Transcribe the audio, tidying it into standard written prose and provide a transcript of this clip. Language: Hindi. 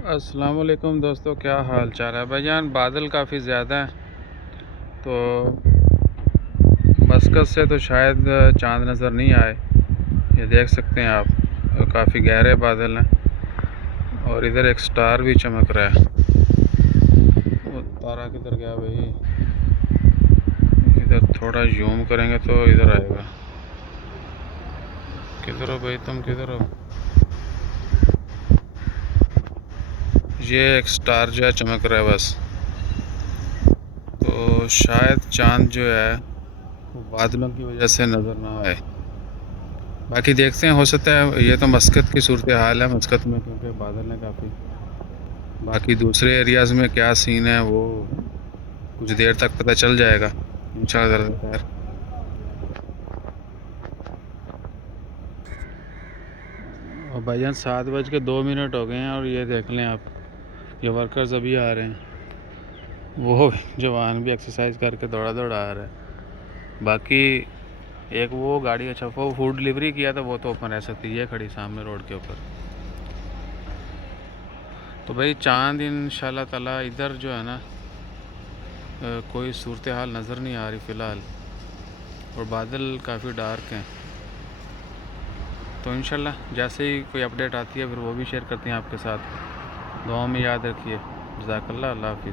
अस्सलाम वालेकुम दोस्तों, क्या हाल चाल है भाईजान। बादल काफ़ी ज़्यादा हैं तो मस्कत से तो शायद चांद नज़र नहीं आए। ये देख सकते हैं आप, काफ़ी गहरे बादल हैं और इधर एक स्टार भी चमक रहा है। वो तारा किधर गया भाई? इधर थोड़ा जूम करेंगे तो इधर आएगा। किधर हो भाई, तुम किधर हो? ये एक स्टार जो है चमक रहा है बस। तो शायद चांद जो है वो बादलों की वजह से नज़र ना आए। बाकी देखते हैं, हो सकता है ये तो मस्कत की सूरत हाल है मस्कत में, क्योंकि बादल है काफ़ी। बाकी दूसरे एरियाज़ में क्या सीन है वो कुछ देर तक पता चल जाएगा इंशाल्लाह खैर। और भाईजान 7:02 हो गए हैं और ये देख लें आप, ये वर्कर्स अभी आ रहे हैं। वो जवान भी एक्सरसाइज करके दौड़ा दौड़ा आ रहा है। बाकी एक वो गाड़ी, अच्छा वो फूड डिलीवरी किया था, वो तो ओपन रह सकती है, ये खड़ी सामने रोड के ऊपर। तो भाई चांद इंशाल्लाह ताला इधर जो है ना कोई सूरत हाल नज़र नहीं आ रही फ़िलहाल, और बादल काफ़ी डार्क हैं। तो इंशाल्लाह जैसे ही कोई अपडेट आती है फिर वो भी शेयर करते हैं आपके साथ। दुआ में याद रखिए। जज़ाकल्लाह, अल्लाह हाफ़िज़।